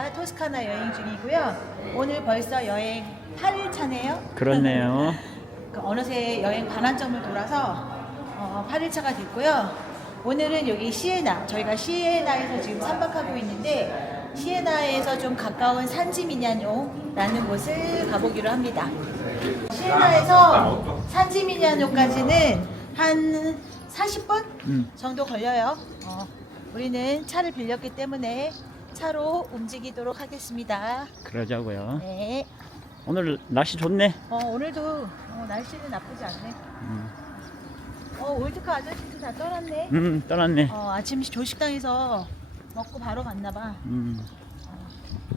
이탈리아 토스카나 여행 중이고요. 오늘 벌써 여행 8일 차네요. 그렇네요. 그 어느새 여행 반환점을 돌아서 어, 8일 차가 됐고요. 오늘은 여기 시에나, 저희가 시에나에서 지금 3박하고 있는데 시에나에서 좀 가까운 산지 미냐뇨라는 곳을 가보기로 합니다. 시에나에서 산지 미냐뇨까지는 한 40분 음. 정도 걸려요. 어, 우리는 차를 빌렸기 때문에 차로 움직이도록 하겠습니다. 그러자고요. 네. 오늘 날씨 좋네. 어, 오늘도 어, 날씨는 나쁘지 않네. 음, 어, 올드카 아저씨도 다 떠났네. 음, 떠났네. 어, 아침 조식당에서 먹고 바로 갔나 봐. 음,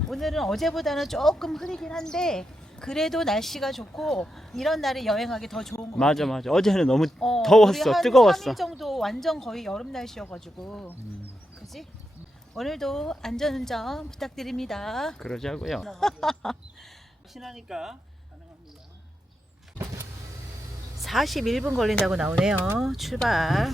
오늘은 어제보다는 조금 흐리긴 한데 그래도 날씨가 좋고 이런 날에 여행하기 더 좋은 거 맞아, 맞아. 어제는 너무 어, 더웠어, 우리 한 뜨거웠어. 3일 정도 완전 거의 여름 날씨여가지고 음, 그지? 오늘도 안전운전 부탁드립니다. 그러자고요. 친하니까 가능합니다. 41분 걸린다고 나오네요. 출발.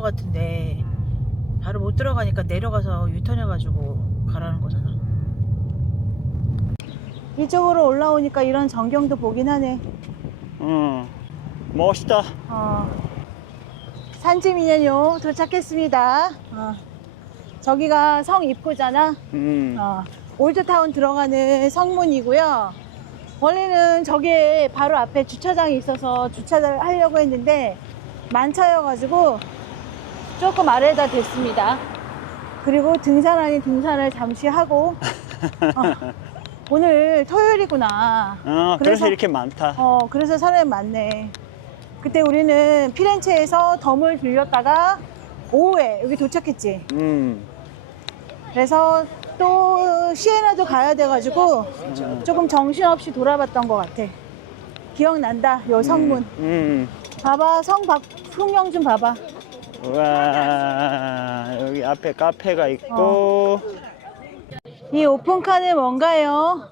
거 같은데 바로 못 들어가니까 내려가서 유턴해가지고 가라는 거잖아. 이쪽으로 올라오니까 이런 전경도 보긴 하네. 어, 멋있다. 어, 산지미녀요 도착했습니다. 어, 저기가 성 입구잖아. 음, 어, 올드타운 들어가는 성문이고요. 원래는 저게 바로 앞에 주차장이 있어서 주차를 하려고 했는데 만차여가지고 조금 아래다 됐습니다. 그리고 등산 아닌 등산을 잠시 하고 어, 오늘 토요일이구나. 어, 그래서, 그래서- 이렇게 많다. 어, 그래서 사람이 많네. 그때 우리는 피렌체에서 덤을 빌렸다가 오후에 여기 도착했지. 음, 그래서 또 시에나도 가야 돼가지고 조금 정신없이 돌아봤던 것 같아. 기억난다, 요 성문. 음, 봐봐, 성 밖, 풍경 좀 봐봐. 음. 와, 여기 앞에 카페가 있고, 이 오픈카는 뭔가요?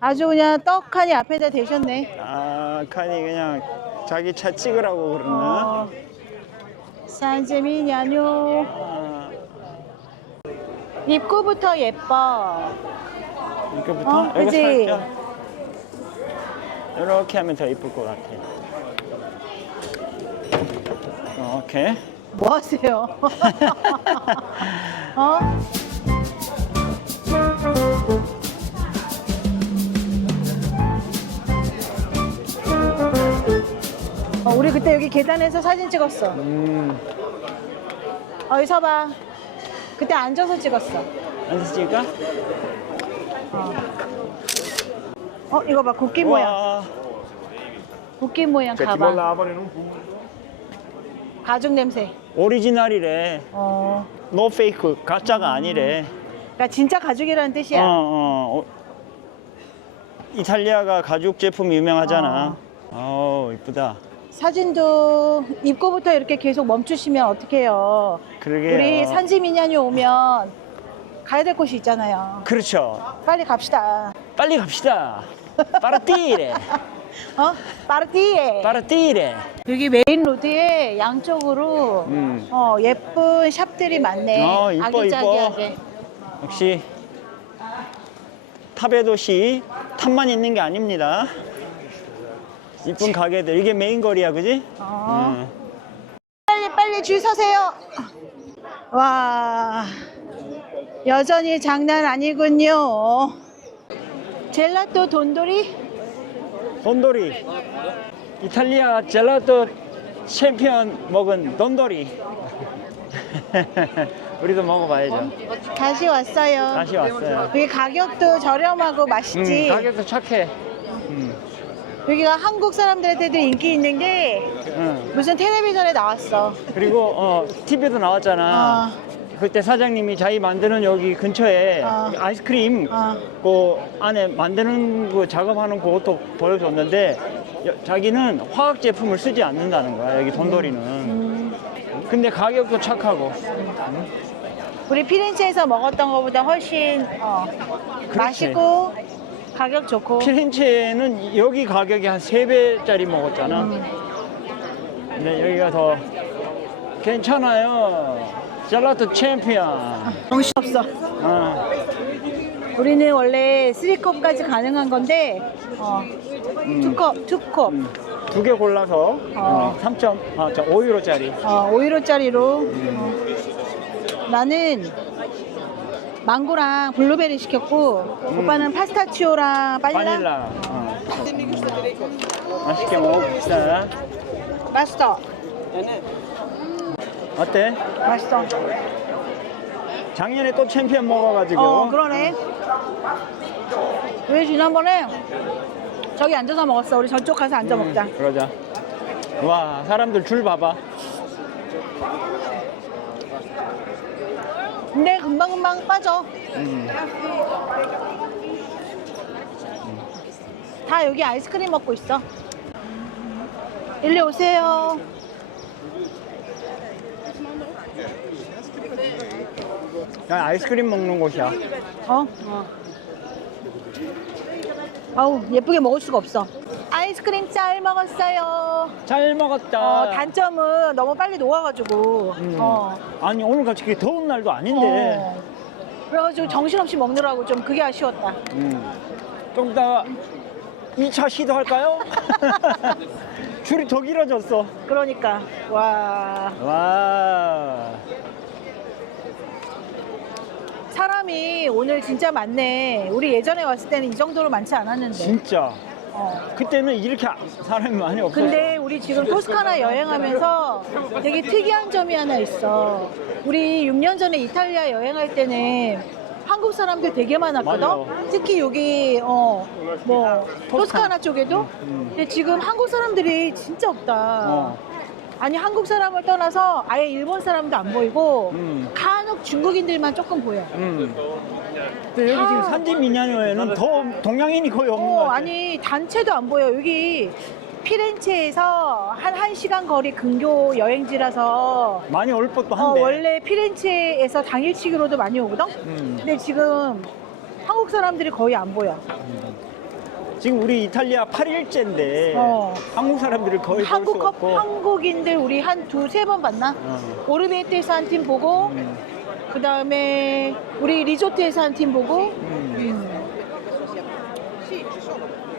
아주 그냥 떡하니 앞에다 대셨네. 아, 칸이 그냥 자기 차 찍으라고 그러나? 어, 산제미냐뇨. 아, 입구부터 예뻐. 이거부터 어, 여기 그지? 살짝 이렇게 하면 더 이쁠 것 같아. 오케이. 뭐 하세요? 어? 어, 우리 그때 여기 계단에서 사진 찍었어. 음, 어, 여기 서봐. 그때 앉아서 찍었어. 안서 찍을까? 어, 이거 봐. 국기 모양. 와, 국기 모양 가방. punto. 가죽 냄새. 오리지널이래. 어. 노 페이크, 가짜가 아니래. 그러니까 진짜 가죽이라는 어, 뜻이야. 어, 어. 이탈리아가 가죽 제품 유명하잖아. 어, 이쁘다. 사진도 입구부터 이렇게 계속 멈추시면 어떡해요. 그러게요. 우리 산지미냐뇨 오면 가야 될 곳이 있잖아요. 그렇죠. 빨리 갑시다. 빨리 갑시다. 파르티레. 어? 파르티에. 파르티레. 여기 메인 로드에 양쪽으로 음. 어, 예쁜 샵들이 많네. 어, 이뻐, 아기자기하게. 역시 탑의 도시 탑만 있는 게 아닙니다. 이쁜 가게들 이게 메인 거리야, 그지? 어. 음. 빨리 빨리 줄 서세요. 와 여전히 장난 아니군요. 젤라또 돈돌이 돈돌이. 이탈리아 젤라또 챔피언 먹은 돈돌이. 우리도 먹어봐야죠. 다시 왔어요. 다시 왔어요. 여기 가격도 저렴하고 맛있지. 음, 가격도 착해. 음, 여기가 한국 사람들한테도 인기 있는 게 음. 무슨 텔레비전에 나왔어. 그리고 어, TV도 나왔잖아. 어, 그때 사장님이 자기 만드는 여기 근처에 아. 아이스크림 아. 그 안에 만드는 그 작업하는 그것도 보여줬는데 여- 자기는 화학 제품을 쓰지 않는다는 거야 여기 돈돌이는. 음. 근데 가격도 착하고. 우리 피렌체에서 먹었던 것보다 훨씬 어, 맛있고 가격 좋고 피렌체는 여기 가격이 한 세배짜리 먹었잖아. 음. 근데 여기가 더 괜찮아요. 젤라또 챔피언. 정신 없어. 어. 우리는 원래 3컵까지 가능한 건데 어, 음. 2컵, 2컵 음. 두개 골라서 어. 어. 3점, 아, 저 5유로짜리. 어, 5유로짜리로 나는 망고랑 블루베리 시켰고 오빠는 파스타치오랑 바닐라? 바닐라. 어. 맛있게 먹읍시다. 맛있어 어때? 맛있어 작년에 또 챔피언 먹어가지고. 어 그러네 우리 지난번에 저기 앉아서 먹었어 우리 저쪽 가서 앉아 음, 먹자 그러자. 와, 사람들 줄 봐봐. 근데 금방금방 빠져 음. 다 여기 아이스크림 먹고 있어 일리 오세요 난 아이스크림 먹는 곳이야. 어? 아우 예쁘게 먹을 수가 없어 아이스크림 잘 먹었어요 잘 먹었다. 어, 단점은 너무 빨리 녹아가지고 음. 어. 아니, 오늘 같이 그렇게 더운 날도 아닌데. 어. 그래가지고 정신없이 먹느라고 좀 그게 아쉬웠다 음. 좀 이따가 2차 시도할까요? 줄이 더 길어졌어. 그러니까 와 와. 사람이 오늘 진짜 많네 우리 예전에 왔을 때는 이 정도로 많지 않았는데 진짜. 어. 그때는 이렇게 사람이 많이 없었어. 근데 우리 지금 토스카나 여행하면서 되게 특이한 점이 하나 있어. 우리 6년 전에 이탈리아 여행할 때는 한국 사람들 되게 많았거든. 맞아. 특히 여기 어뭐 토스카나 쪽에도. 음. 근데 지금 한국 사람들이 진짜 없다. 어. 아니 한국 사람을 떠나서 아예 일본 사람도 안 보이고 음. 간혹 중국인들만 조금 보여. 음. 근데 여기 지금 아. 산지민야노에는 더 동양인이 거의 없는 거 어, 같아. 아니 단체도 안 보여. 여기 피렌체에서 한 1시간 거리 근교 여행지라서 많이 올 법도 어, 한데. 원래 피렌체에서 당일치기로도 많이 오거든? 음. 근데 지금 한국 사람들이 거의 안 보여. 지금 우리 이탈리아 8일째인데 어. 한국 사람들이 거의 볼 한국 컵, 없고. 한국인들 우리 한 두 세 번 봤나? 어. 오르베트에서 한 팀 보고, 음. 그 다음에 우리 리조트에서 한 팀 보고, 음. 음.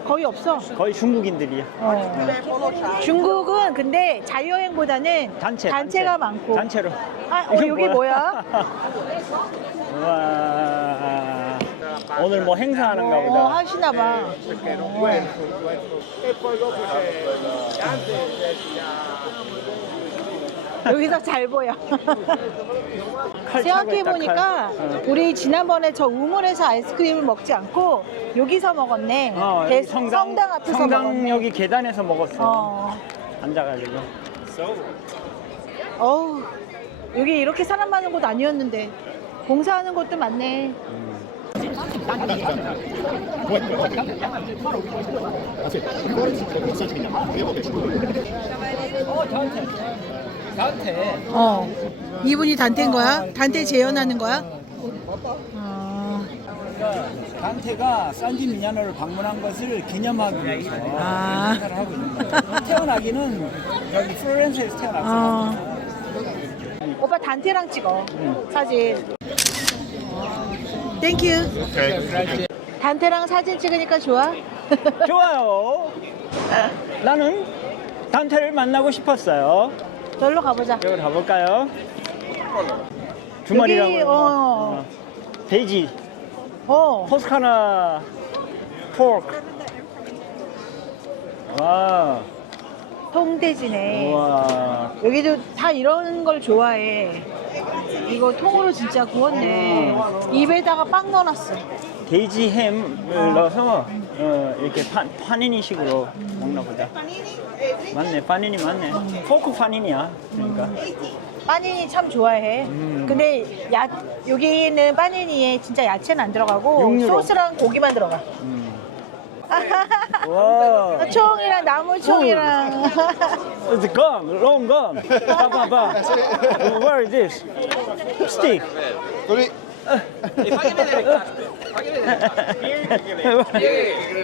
거의 없어. 거의 중국인들이야. 어. 중국은 근데 자유여행보다는 단체. 가 단체. 많고. 단체로. 아, 어, 여기 뭐야? 와. 오늘 뭐 행사하는가 어, 보다. 하시나 봐. 여기서 잘 보여. 칼 생각해 보니까 있다, 칼. 우리 지난번에 저 우물에서 아이스크림을 먹지 않고 여기서 먹었네. 어, 대- 여기 성당, 앞에서 먹었네. 성당역이 계단에서 먹었어. 어. 앉아가지고. 어우, 여기 이렇게 사람 많은 곳 아니었는데 공사하는 곳도 많네. 어. 이분이 단테인 거야? 단테 재현하는 거야? 어. 단테가 산지 미냐노를 방문한 것을 기념하기 위해서 아. 행사를 하고 있는 거예요. 태어나기는 여기 플로렌스에서 태어났어 요. 어. 오빠 단테랑 찍어 사진. 땡큐. 단테랑 사진 찍으니까 좋아? 좋아요. 나는 단테를 만나고 싶었어요. 절로 가보자. 여기 가볼까요? 주말이라고. 여기, 어. 데이지, 어. 토스카나 포크. 와, 통돼지네. 와. 여기도 다 이런 걸 좋아해. 이거 통으로 진짜 구웠네. 입에다가 빵 넣어놨어. 데이지 햄을 넣어서 어, 이렇게 파, 파니니식으로 먹나 보다. 맞네, 파니니 맞네. 포크 파니니야. 그러니까. 빠니니 참 좋아해. 음. 근데 야 여기는 빠니니에 진짜 야채는 안 들어가고 육류로. 소스랑 고기만 들어가. 음. 와. 총이랑 나무총이랑 It's gum, long gum. Ba, ba, ba. Where is this? Stick.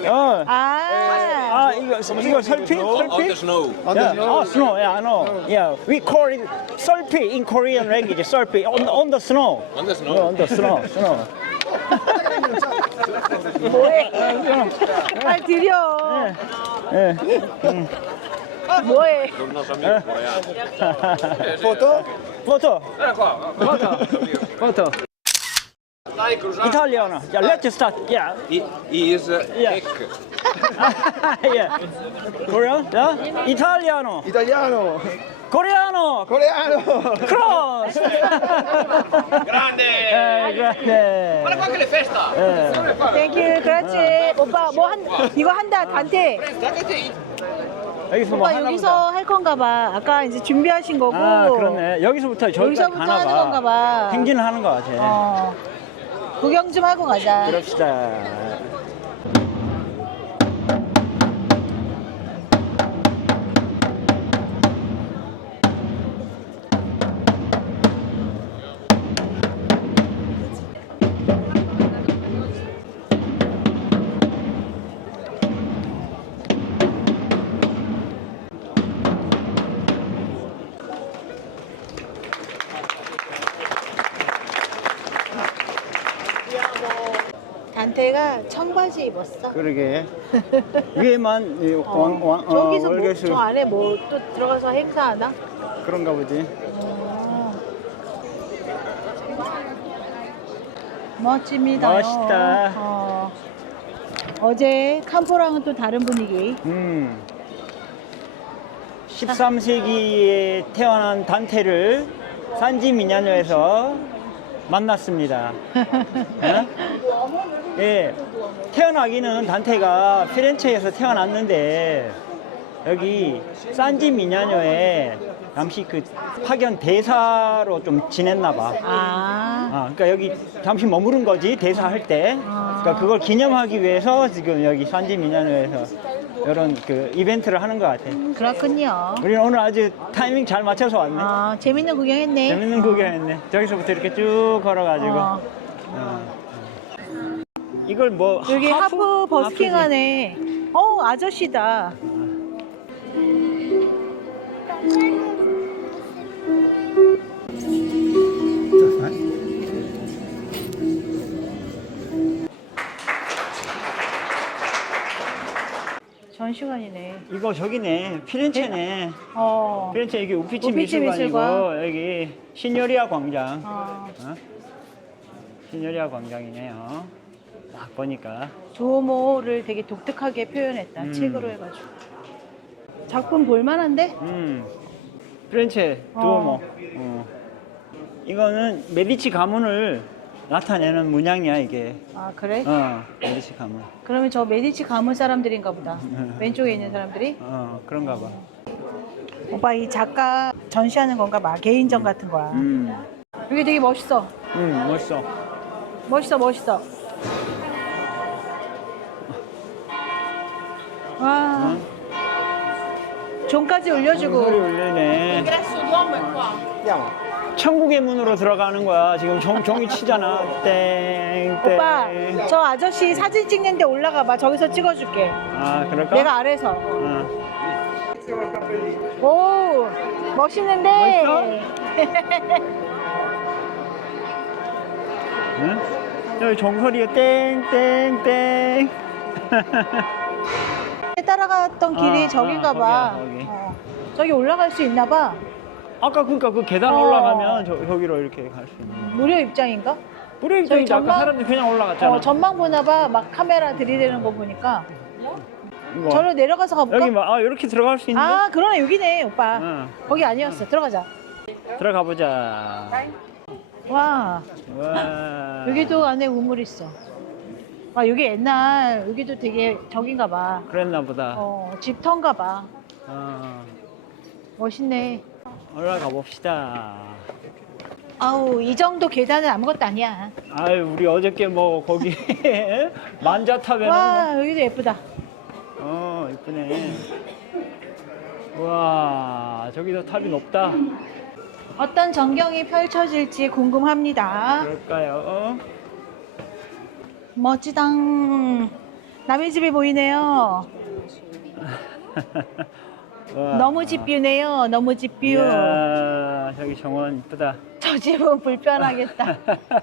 어. 아 아 이거 이거 설피? On 설피? the snow. Yeah. Oh, snow. Yeah, I know. Yeah, we call it 설피 in Korean language. 설피 on on the snow. On the Oh, snow. on the snow. Snow. 뭐해? 어, 말 드려. 예. 뭐해? Non lo so mica coreano. Foto? Foto. Eh, qua. Foto. Foto. Dai, cruzato. Italiano. Yeah, let's start. Yeah. He, he is uh, Yeah. Ek. yeah. Korean? Yeah. Italiano. Italiano, Coreano. coreano. Cross. Grande! 예, grande. Guarda qua che le festa! 예. 땡큐 그렇지. 오빠 뭐 한 이거 한다 단테. Dai. 여기서 뭐 오빠 하나 여기서. 할 건가 봐. 아까 이제 준비하신 거고. 아, 그렇네. 여기서부터 저기까지 여기서부터 가나 하는 봐. 건가 봐. 행진을 하는 거 같아. 어. 구경 좀 하고 가자. 그럽시다. 바지 입었어. 그러게. 위에만 이 어. 왕, 왕, 어, 저기서 뭐, 월계수 저 안에 뭐 또 들어가서 행사하나? 그런가 보지. 어. 멋집니다. 멋있다. 어. 어제 캄포랑은 또 다른 분위기. 음. 13세기에 태어난 단테를 산지 미냐뇨에서 만났습니다. 어? 예. 태어나기는 단테가 피렌체에서 태어났는데 여기 산지 미냐뇨에 잠시 그 파견 대사로 좀 지냈나 봐. 아, 아, 그러니까 여기 잠시 머무른 거지 대사할 때. 아. 그러니까 그걸 기념하기 위해서 지금 여기 산지 미냐노에서 이런 그 이벤트를 하는 것 같아. 그렇군요. 우리 는 오늘 아주 타이밍 잘 맞춰서 왔네. 아, 재밌는 구경했네. 재밌는 구경했네. 저기서부터 이렇게 쭉 걸어가지고. 어. 어. 이걸 뭐 여기 하프, 버스킹 하프지. 하네. 어, 아저씨다. 전시관이네. 이거 저기네 피렌체네. 어. 피렌체 여기 우피치, 우피치 미술관이고 미술관. 여기 시뇨리아 광장. 어. 어? 시뇨리아 광장이네요. 딱 보니까. 두오모를 되게 독특하게 표현했다. 음. 책으로 해가지고. 작품 볼만한데? 음, 프렌체 어. 두오모. 어. 이거는 메디치 가문을 나타내는 문양이야 이게. 아 그래? 어, 메디치 가문. 그러면 저 메디치 가문 사람들인가 보다. 왼쪽에 있는 사람들이? 어, 그런가 봐. 오빠 이 작가 전시하는 건가 봐. 개인전 같은 거야. 음, 여기 되게 멋있어. 음, 멋있어. 멋있어, 멋있어. 와. 어? 종까지 소리 올려주고. 울리네. 천국의 문으로 들어가는 거야. 지금 종, 종이 치잖아. 땡, 땡. 오빠, 저 아저씨 사진 찍는데 올라가 봐. 저기서 찍어줄게. 아, 그럴까? 내가 아래서. 어. 오, 멋있는데. 응? 여기 종소리가 땡, 땡, 땡. 따라갔던 길이 아, 저긴가 아, 봐. 거기야, 거기. 어. 저기 올라갈 수 있나 봐. 아까 그니까 그 계단 어. 올라가면 저, 저기로 이렇게 갈 수 있는. 무료 입장인가? 뿌리 저기 저기 아까 전망- 사람들이 그냥 올라갔잖아. 어, 전망 보나 봐. 막 카메라 들이대는 거 보니까. 이거. 저로 내려가서 가볼까? 여기 막 아, 이렇게 들어갈 수 있는데? 아, 그러네. 여기네, 오빠. 응. 거기 아니었어. 들어가자. 들어가 보자. 와, 와. 여기도 안에 우물 있어. 아 여기 옛날 여기도 되게 저긴가 봐. 그랬나 보다. 어 집터인가 봐. 어, 멋있네. 올라가 봅시다. 아우 이 정도 계단은 아무것도 아니야. 아유, 우리 어저께 뭐 거기 만자 타면은 와 여기도 예쁘다. 어, 이쁘네. 와, 저기서 탑이 높다. 어떤 전경이 펼쳐질지 궁금합니다. 그럴까요? 어? 멋지당. 남의 집이 보이네요. 와. 너무 집뷰네요. 너무 집뷰. 이야, 저기 정원 이쁘다. 저 집은 불편하겠다.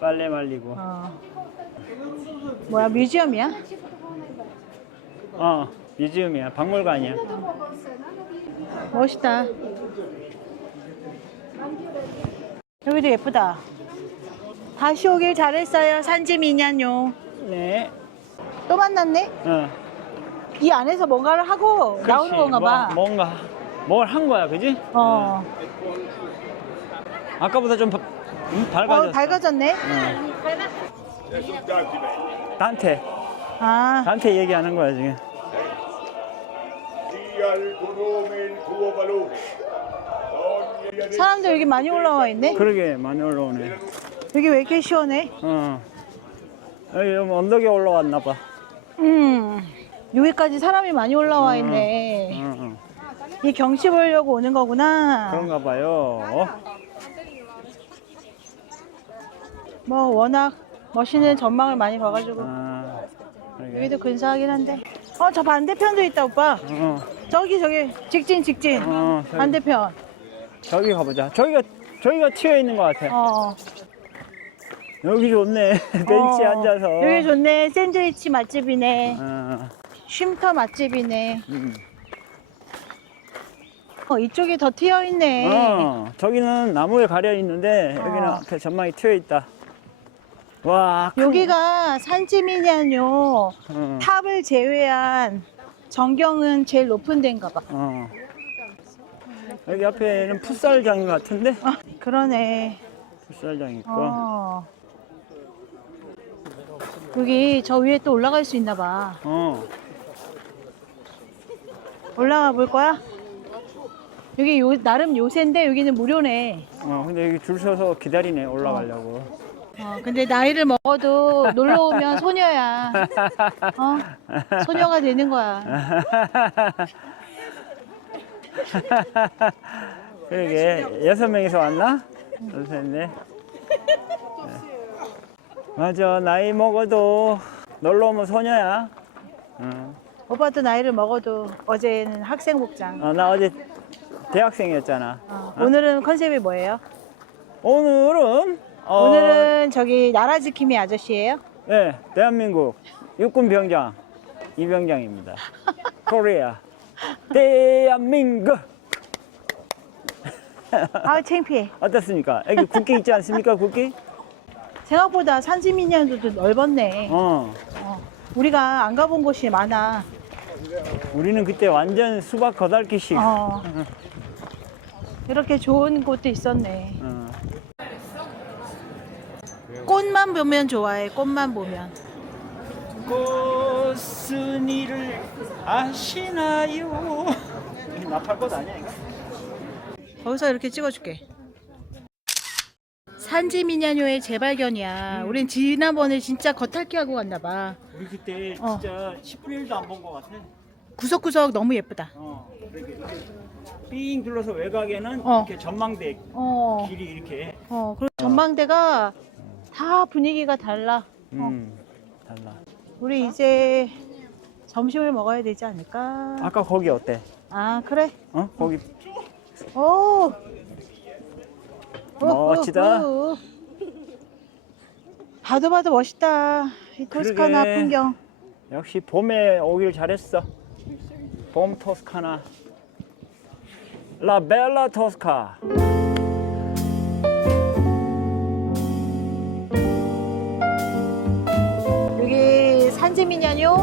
빨래 말리고. 어. 뭐야 뮤지엄이야? 어, 뮤지엄이야. 박물관이야. 멋있다. 여기도 예쁘다. 다시 오길 잘했어요. 산지미냐뇨. 네. 또 만났네? 어. 이 안에서 뭔가를 하고 나오는. 건가 봐. 뭐, 뭔가 뭘 한 거야, 그지? 어. 아까보다 좀 바- 음, 밝아졌어. 어, 밝아졌네. 응. 단테. 아, 단테 얘기하는 거야, 지금. 사람들 여기 많이 올라와 있네. 그러게, 많이 올라오네. 여기 왜 이렇게 시원해? 어. 여기 좀 언덕에 올라왔나 봐. 음. 여기까지 사람이 많이 올라와 있네. 어, 어. 이 경치 보려고 오는 거구나. 그런가 봐요. 뭐 워낙 멋있는 전망을 많이 봐가지고 아. 여기도 근사하긴 한데. 어, 저 반대편도 있다, 오빠. 어, 저기 저기 직진 직진. 어, 저기, 반대편. 저기 가보자. 저기가 저기가 튀어 있는 것 같아. 어. 여기 좋네. 벤치 에 어. 앉아서. 여기 좋네. 샌드위치 맛집이네. 어, 쉼터 맛집이네. 음. 어, 이쪽이 더 튀어 있네. 어, 저기는 나무에 가려 있는데 여기는 어. 앞에 전망이 튀어 있다. 와, 큰- 여기가 산지미냐뇨 어, 탑을 제외한 전경은 제일 높은 데인가 봐. 어. 여기 앞에는 풋살장 같은데? 아, 그러네. 풋살장 있고. 어. 여기 저 위에 또 올라갈 수 있나 봐. 어. 올라가 볼 거야? 여기 요, 나름 요새인데 여기는 무료네. 어, 근데 여기 줄 서서 기다리네, 올라가려고. 어, 근데 나이를 먹어도 놀러 오면 소녀야. 어? 소녀가 되는 거야. 그러게, 여섯 명이서 왔나? 선생님. 맞아, 나이 먹어도 놀러 오면 소녀야. 어. 오빠도 나이를 먹어도 어제는 학생 복장. 어, 나 어제 대학생이었잖아. 어, 오늘은 컨셉이 뭐예요? 오늘은 어, 오늘은 저기 나라 지킴이 아저씨예요? 네, 대한민국 육군 병장 이병장입니다. 코리아 대한민국 아 창피해. 어떻습니까? 여기 국기 있지 않습니까? 국기? 생각보다 산지민양도 넓었네. 어, 어, 우리가 안 가본 곳이 많아. 우리는 그때 완전 수박 거달기식. 어. 이렇게 좋은 곳도 있었네. 어. 꽃만 보면 좋아해. 꽃만 보면. 꽃은 이를 아시나요? 나팔꽃 아니야 이거? 거기서 이렇게 찍어줄게. 산지미냐뇨의 재발견이야. 우린 지난번에 진짜 겉핥기 하고 갔나 봐. 우리 그때 어. 진짜 10분의 1도 안 본 것 같아. 구석구석 너무 예쁘다. 어, 이렇게 이렇게 삥 둘러서 외곽에는 어. 이렇게 전망대 어, 길이 이렇게 어, 그리고 전망대가 다 분위기가 달라. 음 달라. 우리 이제 점심을 먹어야 되지 않을까? 아까 거기 어때? 아, 그래. 어 거기 오! 멋지다. 봐도 봐도 멋있다. 이 토스카나 그러게. 풍경. 역시 봄에 오길 잘했어. 봄 토스카나. 라 벨라 토스카. 여기 산지미냐뇨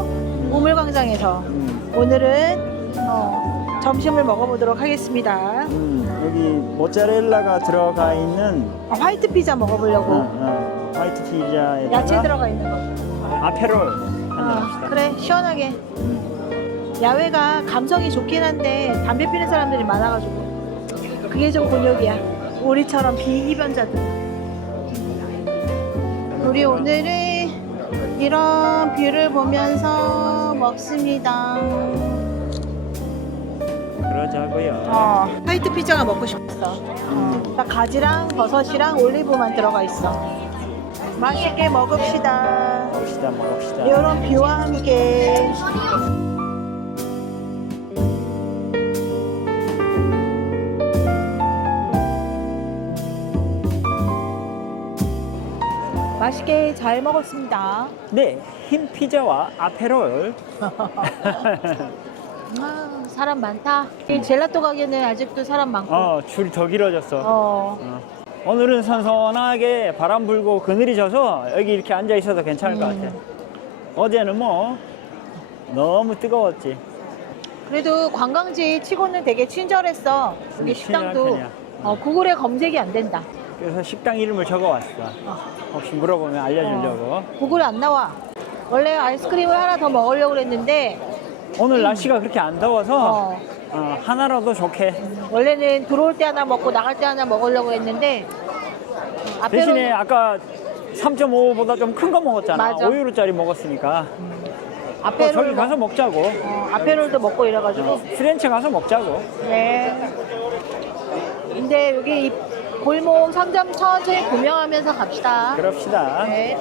우물광장에서 음, 오늘은 어, 점심을 먹어보도록 하겠습니다. 음, 여기 모짜렐라가 들어가 있는 아, 화이트 피자 먹어보려고. 어, 어, 화이트 피자에다가 야채 들어가 있는 거. 아페롤 한잔 아, 합시다. 그래 시원하게. 야외가 감성이 좋긴 한데 담배 피는 사람들이 많아가지고 그게 좀 곤욕이야. 우리처럼 비흡연자들. 우리 오늘은 이런 뷰를 보면서 먹습니다. 그러자고요. 어, 화이트 피자가 먹고 싶었어. 어, 딱 가지랑 버섯이랑 올리브만 들어가 있어. 맛있게 먹읍시다. 먹읍시다, 먹읍시다. 이런 뷰와 함께. 맛있게 잘 먹었습니다. 네, 흰 피자와 아페롤. 아, 사람 많다. 이 젤라또 가게는 아직도 사람 많고. 어, 줄이 더 길어졌어. 어. 어. 오늘은 선선하게 바람 불고 그늘이 져서 여기 이렇게 앉아 있어도 괜찮을 것 같아. 어제는 뭐 너무 뜨거웠지. 그래도 관광지 치고는 되게 친절했어. 여기 음, 식당도 친절한 편이야. 어, 구글에 검색이 안 된다. 그래서 식당 이름을 적어왔어. 혹시 물어보면 알려주려고. 어, 구글에 안 나와. 원래 아이스크림을 하나 더 먹으려고 그랬는데 오늘 날씨가 그렇게 안 더워서 어, 어, 하나라도 좋게. 원래는 들어올 때 하나 먹고 나갈 때 하나 먹으려고 했는데 어, 앞에로 대신에 아까 3.5보다 좀 큰 거 먹었잖아. 맞아. 5유로짜리 먹었으니까. 어, 앞에로 저기 가서 먹자고. 어, 앞에로도 먹고 이래가지고 프렌치 가서 먹자고. 네. 근데 여기 이 골목 상점 천천히 구경하면서 갑시다. 그럽시다. 네.